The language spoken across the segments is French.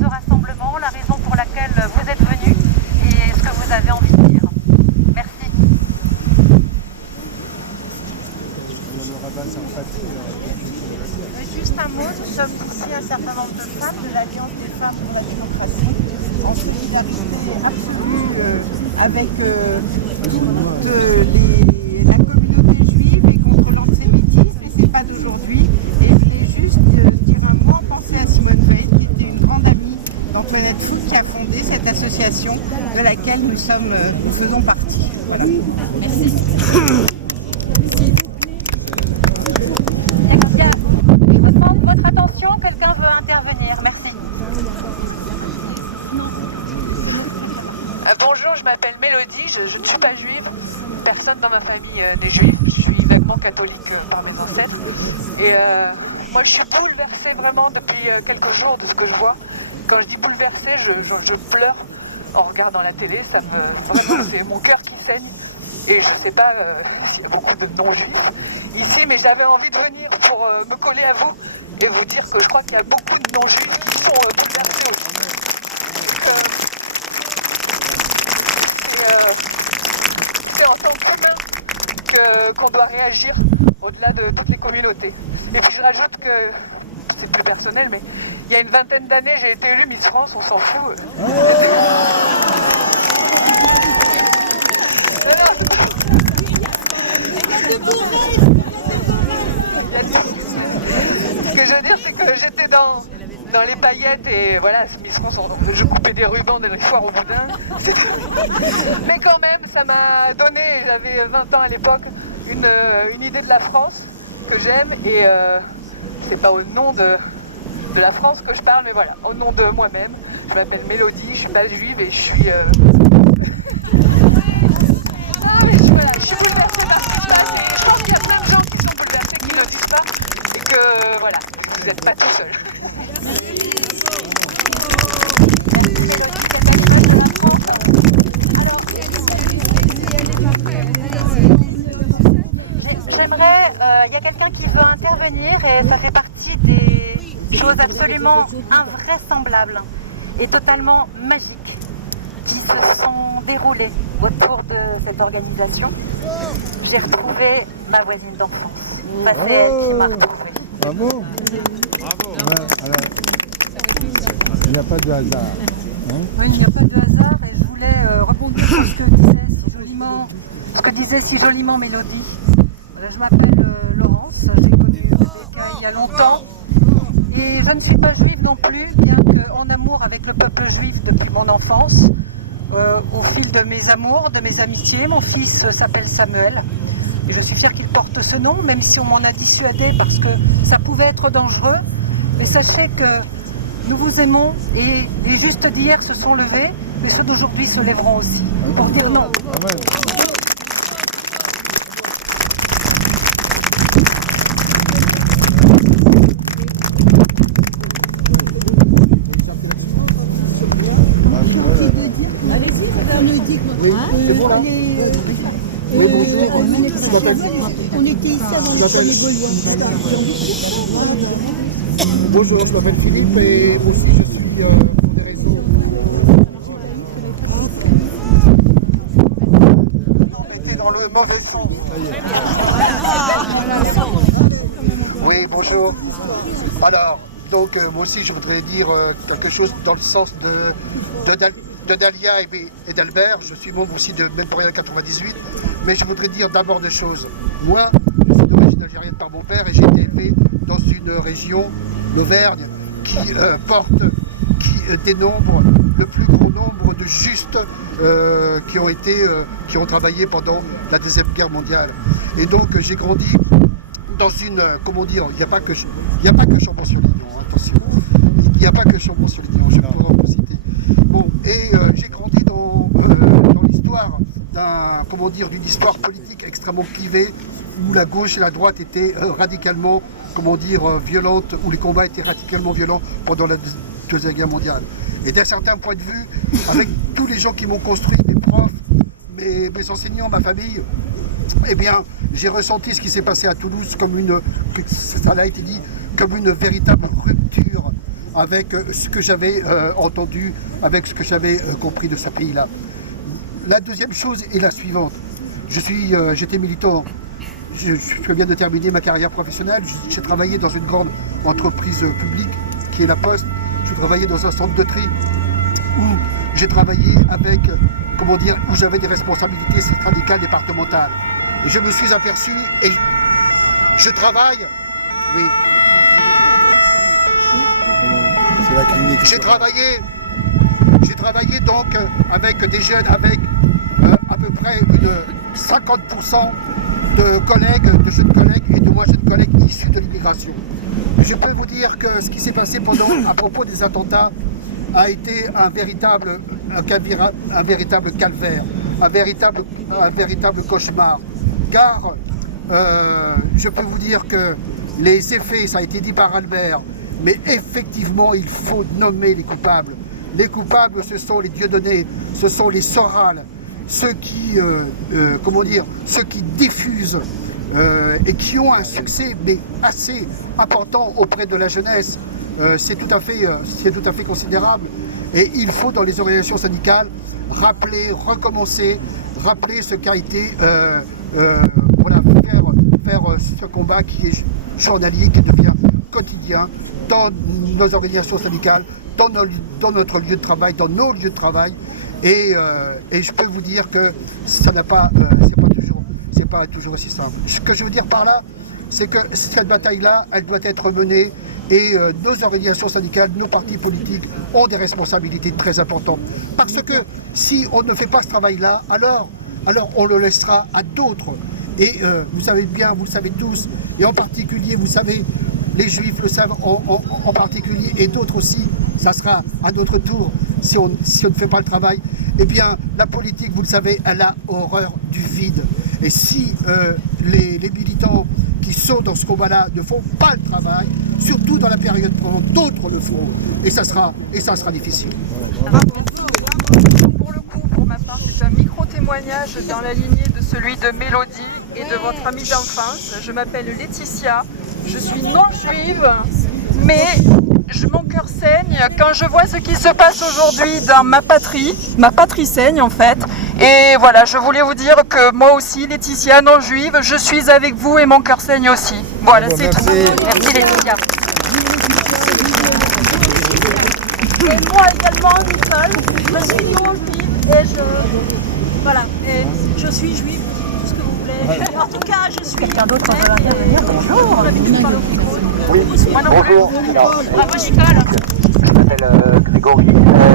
ce rassemblement, la raison pour laquelle vous êtes venus et ce que vous avez envie de dire. Merci. Juste un mot, nous sommes ici un certain nombre de femmes de l'Alliance des femmes pour la démocratie, en solidarité absolue avec la communauté juive et contre l'antisémitisme, et c'est pas d'aujourd'hui. Et je voulais juste dire un mot, penser à Simone Veil, qui était une grande amie d'Antoinette Fouque, qui a fondé cette association de laquelle nous faisons partie. Voilà. Merci. Votre attention, quelqu'un veut intervenir. Merci. Bonjour, je m'appelle Mélodie, je ne suis pas juive, personne dans ma famille n'est juive, je suis vaguement catholique par mes ancêtres. Et moi je suis bouleversée vraiment depuis quelques jours de ce que je vois. Quand je dis bouleversée, je pleure en regardant la télé, vraiment, c'est mon cœur qui saigne. Et je ne sais pas s'il y a beaucoup de non-juifs ici, mais j'avais envie de venir pour me coller à vous et vous dire que je crois qu'il y a beaucoup de non-juifs qui sont bouleversés aussi. C'est en tant qu'humain qu'on doit réagir au-delà de toutes les communautés. Et puis je rajoute que, c'est plus personnel, mais il y a une vingtaine d'années, j'ai été élue Miss France, on s'en fout. Ce que je veux dire, c'est que j'étais dans les paillettes et voilà, Miss France, je coupais des rubans dans les foires au boudin. Mais quand même, ça m'a donné, j'avais 20 ans à l'époque, une idée de la France que j'aime et c'est pas au nom de la France que je parle, mais voilà, au nom de moi-même. Je m'appelle Mélodie, je suis pas juive et je suis... je suis bouleversée par ce qui se passe et je pense qu'il y a plein de gens qui sont bouleversés, qui ne le disent pas et que voilà, vous n'êtes pas tout seul. J'aimerais, il y a quelqu'un qui veut intervenir et ça fait partie des choses absolument invraisemblables et totalement magiques qui se sont déroulées autour de cette organisation. J'ai retrouvé ma voisine d'enfance. Enfin, c'est elle qui m'a retrouvée. Bravo. Bravo. Il n'y a pas de hasard. Hein? Oui, il n'y a pas de hasard et je voulais rebondir sur ce que disait si joliment Mélodie. Je m'appelle Laurence, j'ai connu Rebecca il y a longtemps et je ne suis pas juive non plus, bien qu'en amour avec le peuple juif depuis mon enfance. Au fil de mes amours, de mes amitiés, mon fils s'appelle Samuel et je suis fière qu'il porte ce nom, même si on m'en a dissuadé parce que ça pouvait être dangereux. Mais sachez que nous vous aimons et les justes d'hier se sont levés, mais ceux d'aujourd'hui se lèveront aussi pour dire non. On était ici avant les premiers Gaulois. Bonjour, je m'appelle Philippe et moi aussi je suis pour des raisons. On était dans le mauvais sens. Oui, bonjour. Alors, donc moi aussi je voudrais dire quelque chose dans le sens de Dalia et d'Albert. Je suis membre aussi de Memorial 98, mais je voudrais dire d'abord deux choses. Moi, je suis d'origine algérienne par mon père et j'ai été élevé dans une région, l'Auvergne, qui dénombre le plus grand nombre de justes qui ont travaillé pendant la Deuxième Guerre mondiale. Et donc j'ai grandi dans une, comment dire, il n'y a pas que Chambon-sur-Lignon, attention, il n'y a pas que Chambon-sur-Lignon, je pourrais en citer. Bon, et j'ai grandi dans l'histoire d'une histoire politique extrêmement clivée, où la gauche et la droite étaient radicalement, violentes, où les combats étaient radicalement violents pendant la Deuxième Guerre mondiale. Et d'un certain point de vue, avec tous les gens qui m'ont construit, mes profs, mes enseignants, ma famille, eh bien, j'ai ressenti ce qui s'est passé à Toulouse comme ça a été dit, comme une véritable rupture avec ce que j'avais entendu, avec ce que j'avais compris de ce pays-là. La deuxième chose est la suivante. J'étais militant, je viens de terminer ma carrière professionnelle, j'ai travaillé dans une grande entreprise publique qui est la Poste, je travaillais dans un centre de tri où j'ai travaillé avec, où j'avais des responsabilités syndicales départementales. Et je me suis aperçu, et je travaille, oui. C'est la clinique. J'ai travaillé donc avec des jeunes, avec à peu près 50% de jeunes collègues et de moins jeunes collègues issus de l'immigration. Je peux vous dire que ce qui s'est passé à propos des attentats a été un véritable calvaire, un véritable cauchemar. Car je peux vous dire que les effets, ça a été dit par Albert, mais effectivement il faut nommer les coupables. Les coupables, ce sont les Dieudonné, ce sont les Soral, ceux qui diffusent et qui ont un succès mais assez important auprès de la jeunesse. C'est tout à fait considérable. Et il faut dans les organisations syndicales rappeler, recommencer, rappeler ce qu'a été faire ce combat qui est journalier, qui devient quotidien dans nos organisations syndicales, dans notre lieu de travail, dans nos lieux de travail. Et je peux vous dire que ça n'a pas, c'est pas toujours aussi simple. Ce que je veux dire par là, c'est que cette bataille-là, elle doit être menée et nos organisations syndicales, nos partis politiques ont des responsabilités très importantes. Parce que si on ne fait pas ce travail-là, alors on le laissera à d'autres. Et vous savez bien, vous le savez tous, et en particulier, vous savez, les Juifs le savent en particulier, et d'autres aussi, ça sera à notre tour si on ne fait pas le travail. Eh bien, la politique, vous le savez, elle a horreur du vide. Et si les militants qui sont dans ce combat-là ne font pas le travail, surtout dans la période présente, d'autres le feront. Et ça sera difficile. Pour le coup, pour ma part, c'est un micro-témoignage dans la lignée de celui de Mélodie et de votre amie d'enfance. Je m'appelle Laetitia, je suis non-juive, mais mon cœur saigne quand je vois ce qui se passe aujourd'hui dans ma patrie saigne en fait. Et voilà, je voulais vous dire que moi aussi, Laetitia, non-juive, je suis avec vous et mon cœur saigne aussi. Voilà, c'est tout. Merci Laetitia. Et moi également, Nicole, je suis non-juive et je suis juive, tout ce que vous voulez. En tout cas, je suis bonjour. Oui, bonjour. Bravo Nicole. Je m'appelle Grégory.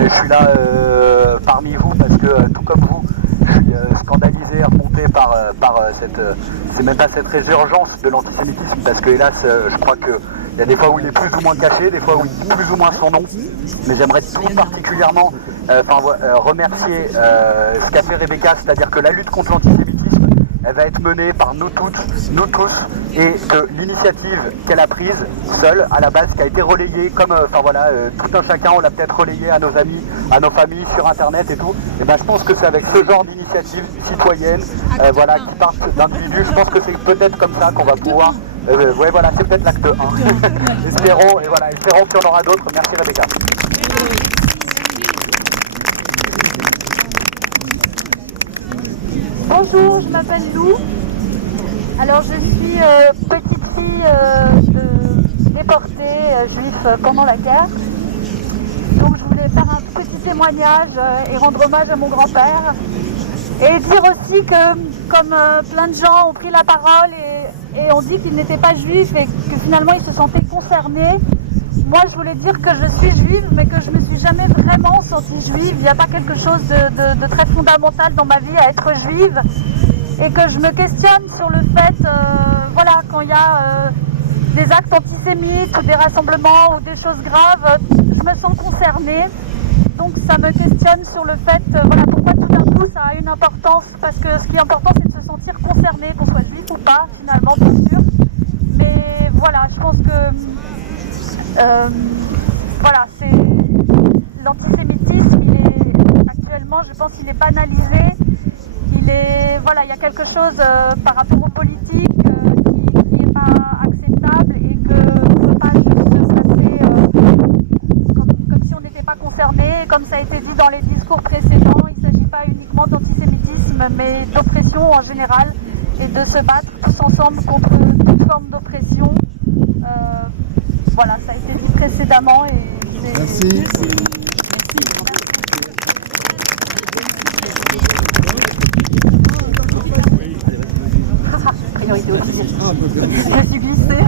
Je suis là parmi vous parce que, tout comme vous, je suis scandalisé, remonté par cette... c'est même pas cette résurgence de l'antisémitisme, parce que hélas, je crois qu'il y a des fois où il est plus ou moins caché, des fois où il dit plus ou moins son nom. Mais j'aimerais tout particulièrement remercier ce qu'a fait Rebecca, c'est-à-dire que la lutte contre l'antisémitisme, elle va être menée par nous toutes, nous tous, et que l'initiative qu'elle a prise seule, à la base, qui a été relayée, comme, tout un chacun, on l'a peut-être relayé à nos amis, à nos familles, sur Internet et tout, et ben je pense que c'est avec ce genre d'initiative citoyenne, qui partent d'individus, je pense que c'est peut-être comme ça qu'on va pouvoir, c'est peut-être l'acte 1. espérons qu'il y en aura d'autres. Merci Rebecca. Bonjour, je m'appelle Lou. Alors je suis petite fille déportée juive pendant la guerre. Donc je voulais faire un petit témoignage et rendre hommage à mon grand-père. Et dire aussi que comme plein de gens ont pris la parole et ont dit qu'ils n'étaient pas juifs et que finalement ils se sentaient concernés, moi je voulais dire que je suis juive mais que je ne me suis jamais vraiment sentie juive. Il n'y a pas quelque chose de très fondamental dans ma vie à être juive et que je me questionne sur le fait, quand il y a des actes antisémites ou des rassemblements ou des choses graves, je me sens concernée. Donc ça me questionne sur le fait, pourquoi tout d'un coup ça a une importance, parce que ce qui est important c'est de se sentir concerné, qu'on soit juif ou pas finalement bien sûr. Mais voilà, je pense que c'est l'antisémitisme, actuellement je pense qu'il est banalisé, il y a quelque chose par rapport aux politiques qui n'est pas acceptable et que ne peut pas juste se passer concernés. Comme ça a été dit dans les discours précédents, il ne s'agit pas uniquement d'antisémitisme, mais d'oppression en général, et de se battre tous ensemble contre toute forme d'oppression. Voilà, ça a été dit précédemment. Et Merci. Priorité aussi. Je suis glissée.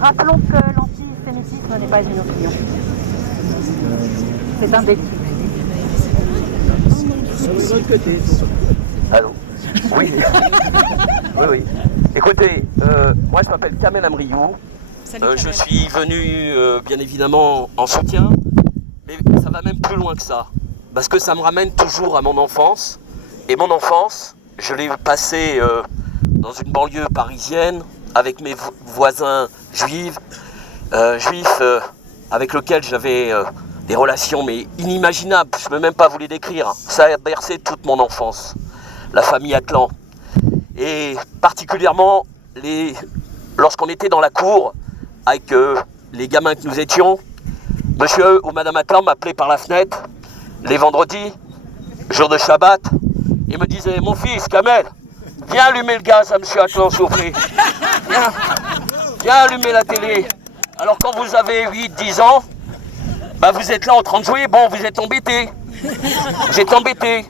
Rappelons que l'antisémitisme n'est pas une opinion. C'est un délit. Allô? Oui. Oui. Écoutez, moi je m'appelle Kamel Amriou. Je suis venu bien évidemment en soutien, mais ça va même plus loin que ça. Parce que ça me ramène toujours à mon enfance. Et mon enfance, je l'ai passée dans une banlieue parisienne avec mes voisins juifs, avec lesquels j'avais des relations mais inimaginables. Je ne peux même pas vous les décrire. Ça a bercé toute mon enfance. La famille Atlan. Et particulièrement lorsqu'on était dans la cour avec les gamins que nous étions, monsieur ou madame Atlan m'appelait par la fenêtre les vendredis, jour de Shabbat, et me disait: mon fils Kamel, viens allumer le gaz à monsieur Atlan, s'il vous plaît. Viens allumer la télé. Alors quand vous avez 8-10 ans, bah vous êtes là en train de jouer, bon vous êtes embêtés. Vous êtes embêtés.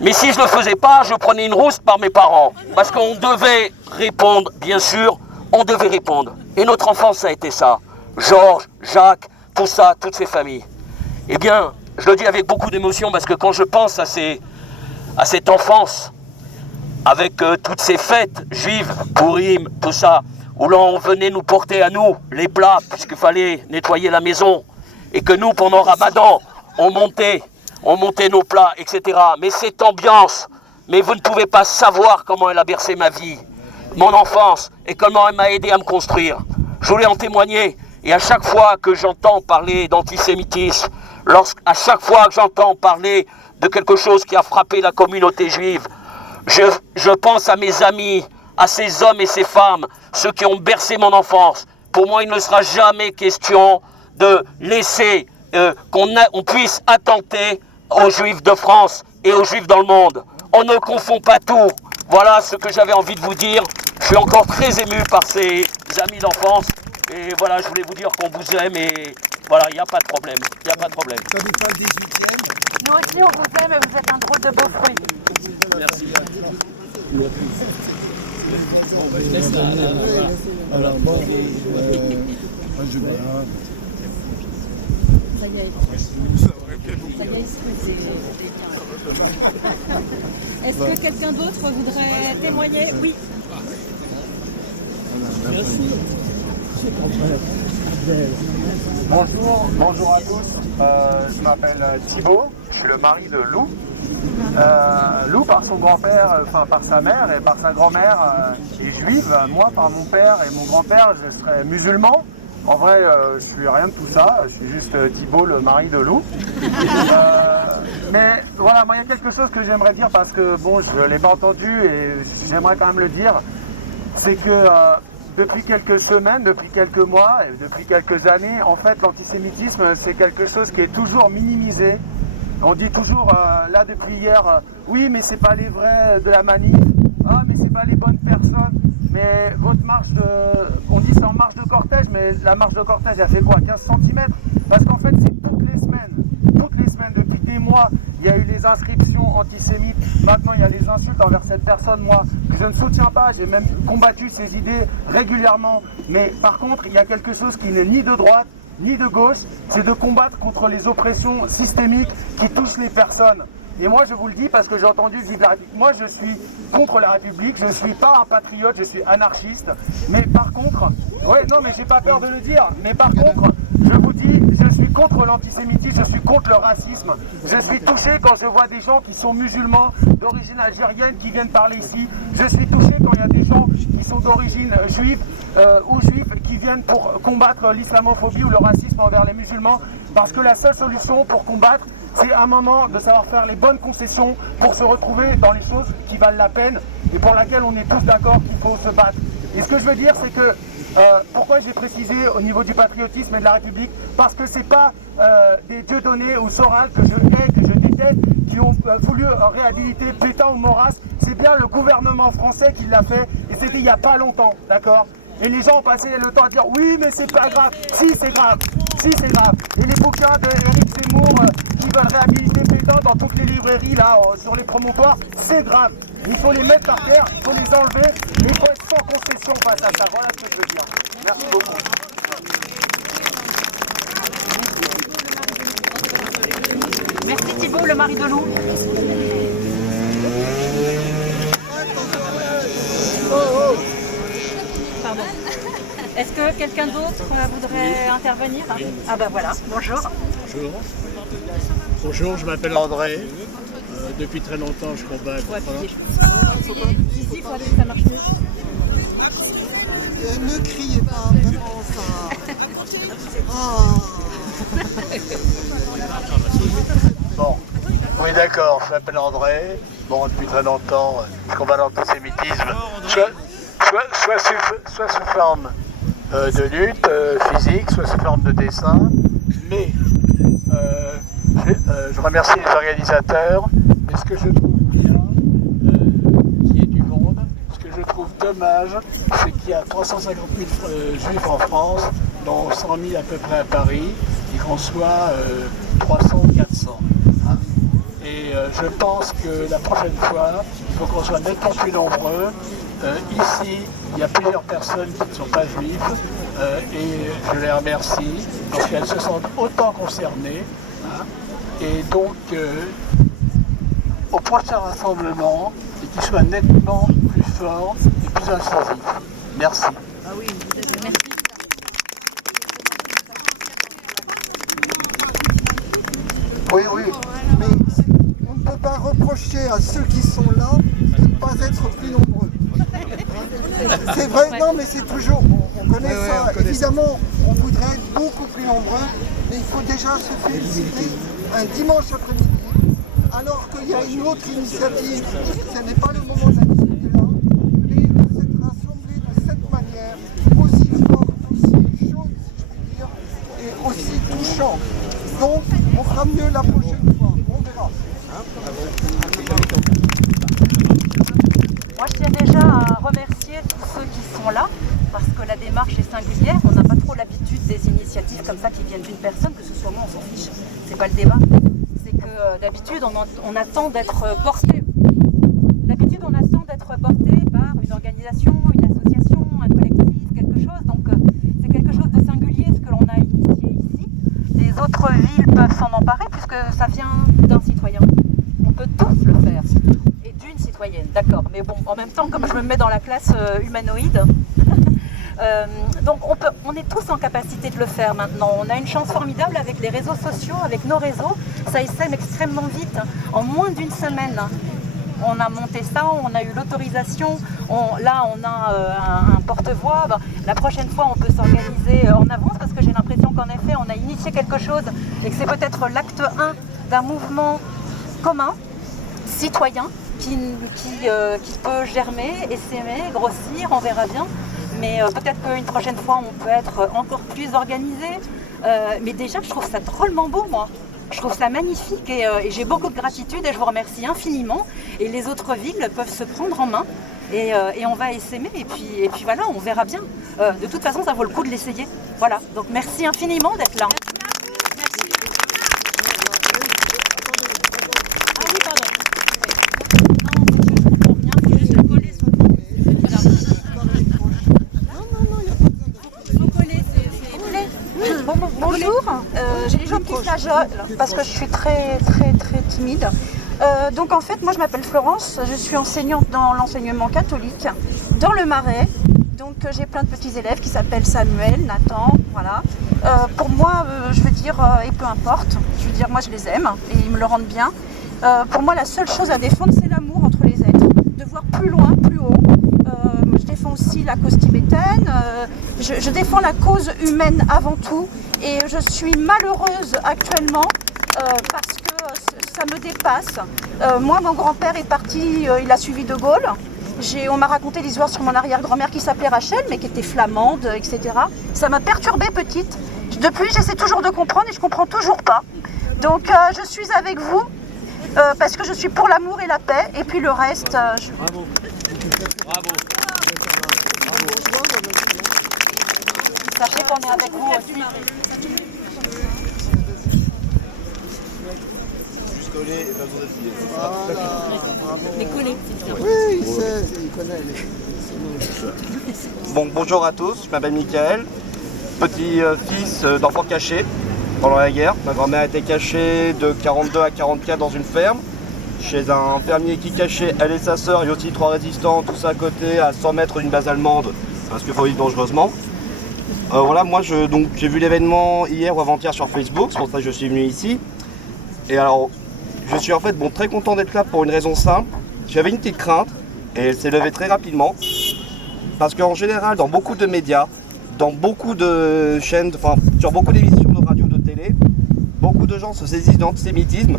Mais si je ne le faisais pas, je prenais une rousse par mes parents. Parce qu'on devait répondre, bien sûr, on devait répondre. Et notre enfance, ça a été ça. Georges, Jacques, tout ça, toutes ces familles. Eh bien, je le dis avec beaucoup d'émotion parce que quand je pense à cette enfance, avec toutes ces fêtes juives, Pourim, tout ça, où l'on venait nous porter à nous les plats, puisqu'il fallait nettoyer la maison, et que nous, pendant Ramadan, on montait nos plats, etc. Mais cette ambiance, mais vous ne pouvez pas savoir comment elle a bercé ma vie, mon enfance, et comment elle m'a aidé à me construire. Je voulais en témoigner, et à chaque fois que j'entends parler d'antisémitisme, à chaque fois que j'entends parler de quelque chose qui a frappé la communauté juive, je pense à mes amis, à ces hommes et ces femmes, ceux qui ont bercé mon enfance. Pour moi, il ne sera jamais question de laisser qu'on puisse attenter aux Juifs de France et aux Juifs dans le monde. On ne confond pas tout. Voilà ce que j'avais envie de vous dire. Je suis encore très ému par ces amis d'enfance. Et voilà, je voulais vous dire qu'on vous aime et voilà, il n'y a pas de problème. Il n'y a pas de problème. Ça n'est pas le 18e. Nous aussi, on vous aime et vous êtes un drôle de beau fruit. Merci. Alors moi, je vais là. Est-ce que quelqu'un d'autre voudrait témoigner? Oui. Merci. Bonjour à tous. Je m'appelle Thibaut, je suis le mari de Lou. Lou par son grand-père, enfin par sa mère et par sa grand-mère est juive. Moi par mon père et mon grand-père, je serais musulman. En vrai, je suis rien de tout ça, je suis juste Thibaut, le mari de Lou. Mais voilà, moi il y a quelque chose que j'aimerais dire parce que bon, je ne l'ai pas entendu et j'aimerais quand même le dire. C'est que depuis quelques semaines, depuis quelques mois, et depuis quelques années, en fait l'antisémitisme c'est quelque chose qui est toujours minimisé. On dit toujours, là depuis hier, oui mais c'est pas les vrais de la manif, ah mais c'est pas les bonnes personnes. Mais votre marche on dit c'est en marche de cortège, mais la marche de cortège elle fait quoi, 15 cm? Parce qu'en fait c'est toutes les semaines, depuis des mois, il y a eu les inscriptions antisémites, maintenant il y a les insultes envers cette personne, moi, que je ne soutiens pas, j'ai même combattu ces idées régulièrement. Mais par contre, il y a quelque chose qui n'est ni de droite, ni de gauche, c'est de combattre contre les oppressions systémiques qui touchent les personnes. Et moi je vous le dis parce que j'ai entendu vivre la République. Moi je suis contre la République, je ne suis pas un patriote, je suis anarchiste. Mais par contre, ouais non mais j'ai pas peur de le dire, mais par contre, je vous dis, je suis contre l'antisémitisme, je suis contre le racisme. Je suis touché quand je vois des gens qui sont musulmans, d'origine algérienne, qui viennent parler ici. Je suis touché quand il y a des gens qui sont d'origine juive ou juifs qui viennent pour combattre l'islamophobie ou le racisme envers les musulmans. Parce que la seule solution pour combattre, c'est un moment de savoir faire les bonnes concessions pour se retrouver dans les choses qui valent la peine et pour laquelle on est tous d'accord qu'il faut se battre. Et ce que je veux dire, c'est que Pourquoi j'ai précisé au niveau du patriotisme et de la République? Parce que c'est pas des Dieudonné ou Soral que je hais, que je déteste, qui ont voulu réhabiliter Pétain ou Maurras. C'est bien le gouvernement français qui l'a fait, et c'était il n'y a pas longtemps, d'accord? Et les gens ont passé le temps à dire oui mais c'est pas grave. Si c'est grave, si c'est grave. Et les bouquins d'Éric Zemmour qui veulent réhabiliter Pétain dans toutes les librairies là, sur les promouvoirs, c'est grave. Il faut les mettre par terre, il faut les enlever, mais il faut être sans concession face à ça. Voilà ce que je veux dire. Merci beaucoup. Merci Thibault, le mari de Lou. Pardon. Est-ce que quelqu'un d'autre voudrait intervenir? Ah ben voilà, bonjour. Bonjour. Bonjour, je m'appelle André. Depuis très longtemps, je combats. Ici, il faut aller, ça marche mieux. Ne criez pas, vraiment ça. Bon, oui d'accord, je m'appelle André. Bon, depuis très longtemps, je combats l'antisémitisme, soit sous forme de lutte physique, soit sous forme de dessin. Mais je remercie les organisateurs. Mais ce que je trouve bien, qu'il y ait du monde, ce que je trouve dommage, c'est qu'il y a 350 000 juifs en France, dont 100 000 à peu près à Paris, et qu'on soit 300 ou 400. Hein. Et je pense que la prochaine fois, il faut qu'on soit nettement plus nombreux. Ici, il y a plusieurs personnes qui ne sont pas juives, et je les remercie, parce qu'elles se sentent autant concernées. Hein. Et donc, au prochain rassemblement, et qu'il soit nettement plus fort et plus incisif. Merci. Ah oui, merci. Oui, oui, mais on ne peut pas reprocher à ceux qui sont là de ne pas être plus nombreux. C'est vrai, non, mais c'est toujours, on connaît ça. Évidemment, on voudrait être beaucoup plus nombreux, mais il faut déjà se féliciter un dimanche après-midi. Alors qu'il y a une autre initiative, ce n'est pas le moment de la discuter là, mais de s'être rassemblés de cette manière, aussi forte, aussi chaude, si je puis dire, et aussi touchant. Donc, on fera mieux la prochaine fois, on verra. Moi, je tiens déjà à remercier tous ceux qui sont là, parce que la démarche est singulière. On n'a pas trop l'habitude des initiatives comme ça qui viennent d'une personne, que ce soit moi, on s'en fiche. C'est pas le débat. C'est que d'habitude, on attend d'être porté. D'habitude, on attend d'être porté par une organisation, une association, un collectif, quelque chose. Donc, c'est quelque chose de singulier ce que l'on a initié ici. Les autres villes peuvent s'en emparer puisque ça vient d'un citoyen. On peut tous le faire. Et d'une citoyenne, d'accord. Mais bon, en même temps, comme je me mets dans la classe humanoïde, donc on est tous en capacité de le faire maintenant. On a une chance formidable avec les réseaux sociaux, avec nos réseaux. Ça essaime extrêmement vite. En moins d'une semaine, on a monté ça, on a eu l'autorisation. Là, on a un porte-voix. La prochaine fois, on peut s'organiser en avance parce que j'ai l'impression qu'en effet, on a initié quelque chose et que c'est peut-être l'acte 1 d'un mouvement commun, citoyen, qui peut germer, essaimer, grossir, on verra bien. Mais peut-être qu'une prochaine fois, on peut être encore plus organisé. Mais déjà, je trouve ça drôlement beau, moi. Je trouve ça magnifique et j'ai beaucoup de gratitude et je vous remercie infiniment. Et les autres villes peuvent se prendre en main et on va essaimer. Et puis voilà, on verra bien. De toute façon, ça vaut le coup de l'essayer. Voilà, donc merci infiniment d'être là. Ah oui, pardon. Bonjour, j'ai les jambes qui flageolent parce que je suis très timide. Donc en fait, moi je m'appelle Florence, je suis enseignante dans l'enseignement catholique dans le Marais. Donc j'ai plein de petits élèves qui s'appellent Samuel, Nathan, voilà. Pour moi, je veux dire, et peu importe, je veux dire, moi je les aime et ils me le rendent bien. Pour moi, la seule chose à défendre, c'est l'amour entre les êtres, de voir plus loin, plus haut. Je défends aussi la cause tibétaine, je défends la cause humaine avant tout et je suis malheureuse actuellement parce que ça me dépasse. Moi, mon grand-père est parti, il a suivi De Gaulle, On m'a raconté l'histoire sur mon arrière-grand-mère qui s'appelait Rachel, mais qui était flamande, etc. Ça m'a perturbée petite. Depuis, j'essaie toujours de comprendre et je comprends toujours pas. Donc, je suis avec vous parce que je suis pour l'amour et la paix. Et puis le reste... Bravo. Bravo. Sachez qu'on est avec vous aussi. Les collègues. Oui, il connaît. Bon, bonjour à tous, je m'appelle Michael, petit-fils d'enfants cachés pendant la guerre. Ma grand-mère a été cachée de 42 à 44 dans une ferme, chez un fermier qui cachait elle et sa sœur et aussi 3 résistants, tous à côté, à 100 mètres d'une base allemande, parce qu'il faut vivre dangereusement. Voilà, moi j'ai vu l'événement hier ou avant-hier sur Facebook, c'est pour ça que je suis venu ici. Et alors, je suis en fait très content d'être là pour une raison simple. J'avais une petite crainte et elle s'est levée très rapidement. Parce qu'en général, dans beaucoup de médias, dans beaucoup de chaînes, enfin sur beaucoup d'émissions de radio, de télé, beaucoup de gens se saisissent d'antisémitisme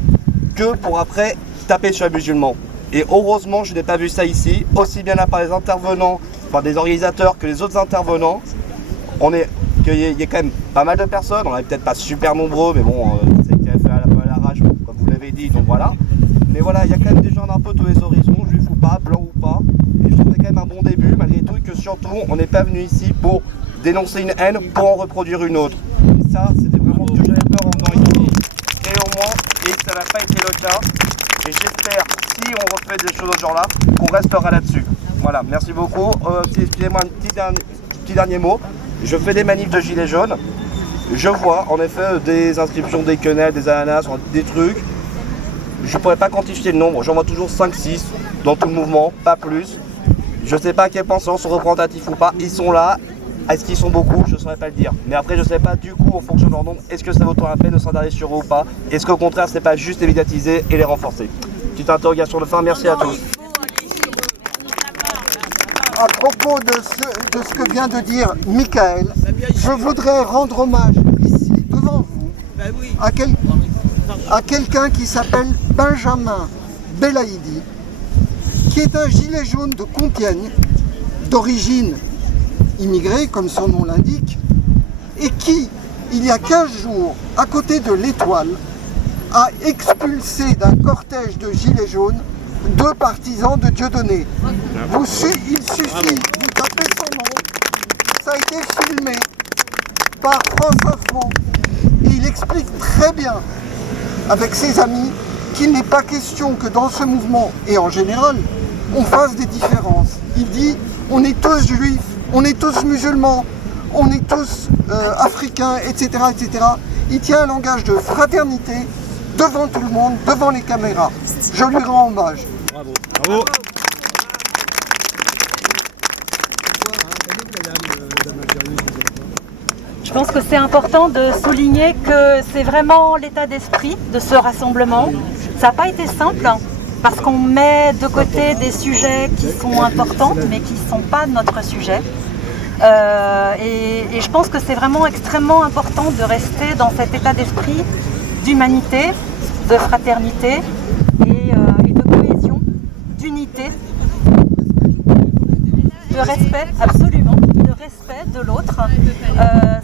que pour après taper sur les musulmans. Et heureusement, je n'ai pas vu ça ici, aussi bien là par les intervenants, par des organisateurs que les autres intervenants. Qu'il y a quand même pas mal de personnes, on n'est peut-être pas super nombreux, mais bon, c'est qui a fait un peu à la rage, comme vous l'avez dit, donc voilà. Mais voilà, il y a quand même des gens d'un peu tous les horizons, juifs ou pas, blancs ou pas. Et je trouve que c'est quand même un bon début, malgré tout, et que surtout, on n'est pas venu ici pour dénoncer une haine, pour en reproduire une autre. Et ça, c'était vraiment ce que j'avais peur en venant ici. Et au moins, et ça n'a pas été le cas. Et j'espère, si on refait des choses de ce genre-là, qu'on restera là-dessus. Voilà, merci beaucoup. Excusez-moi, un petit dernier mot. Je fais des manifs de gilets jaunes. Je vois en effet des inscriptions, des quenelles, des ananas, des trucs. Je ne pourrais pas quantifier le nombre. J'en vois toujours 5-6 dans tout le mouvement, pas plus. Je ne sais pas à quel point ils sont représentatifs ou pas. Ils sont là. Est-ce qu'ils sont beaucoup? Je ne saurais pas le dire. Mais après, je ne sais pas du coup, en fonction de leur nombre, est-ce que ça vaut la peine de s'interroger sur eux ou pas? Est-ce qu'au contraire, ce n'est pas juste les médiatiser et les renforcer? Petite interrogation de fin. Merci à tous. À propos de ce que vient de dire Michael, je voudrais rendre hommage ici, devant vous, à quelqu'un qui s'appelle Benjamin Belaïdi, qui est un gilet jaune de Compiègne, d'origine immigrée, comme son nom l'indique, et qui, il y a 15 jours, à côté de l'Étoile, a expulsé d'un cortège de gilets jaunes 2 partisans de Dieudonné. Il suffit, vous tapez son nom, ça a été filmé par France Info, et il explique très bien, avec ses amis, qu'il n'est pas question que dans ce mouvement, et en général, on fasse des différences. Il dit, on est tous juifs, on est tous musulmans, on est tous africains, etc., etc. Il tient un langage de fraternité, devant tout le monde, devant les caméras. Je lui rends hommage. Bravo. Bravo. Je pense que c'est important de souligner que c'est vraiment l'état d'esprit de ce rassemblement. Ça n'a pas été simple parce qu'on met de côté des sujets qui sont importants mais qui ne sont pas notre sujet. Et je pense que c'est vraiment extrêmement important de rester dans cet état d'esprit d'humanité, de fraternité et de cohésion, d'unité, de respect, absolument, de respect de l'autre.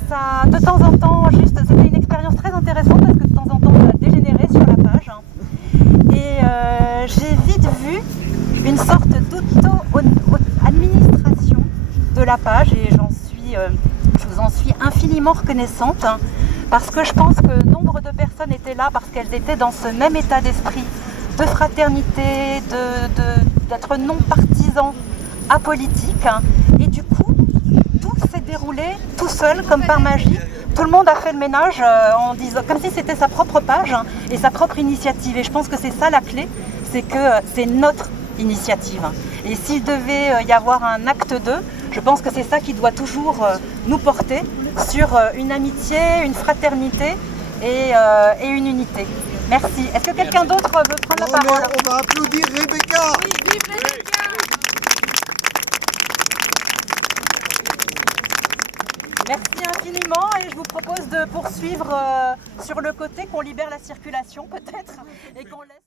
Ça, de temps en temps, c'était une expérience très intéressante parce que de temps en temps, on a dégénéré sur la page. Et j'ai vite vu une sorte d'auto-administration de la page et je vous en suis infiniment reconnaissante. Parce que je pense que nombre de personnes étaient là parce qu'elles étaient dans ce même état d'esprit de fraternité, d'être non partisan, apolitique. Et du coup, tout s'est déroulé tout seul, comme par magie. Tout le monde a fait le ménage en disant, comme si c'était sa propre page et sa propre initiative. Et je pense que c'est ça la clé, c'est que c'est notre initiative. Et s'il devait y avoir un acte 2, je pense que c'est ça qui doit toujours nous porter sur une amitié, une fraternité et une unité. Merci. Est-ce que quelqu'un d'autre veut prendre la parole? On va applaudir Rebecca. Oui, vive Rebecca. Merci infiniment et je vous propose de poursuivre sur le côté, qu'on libère la circulation peut-être et qu'on laisse...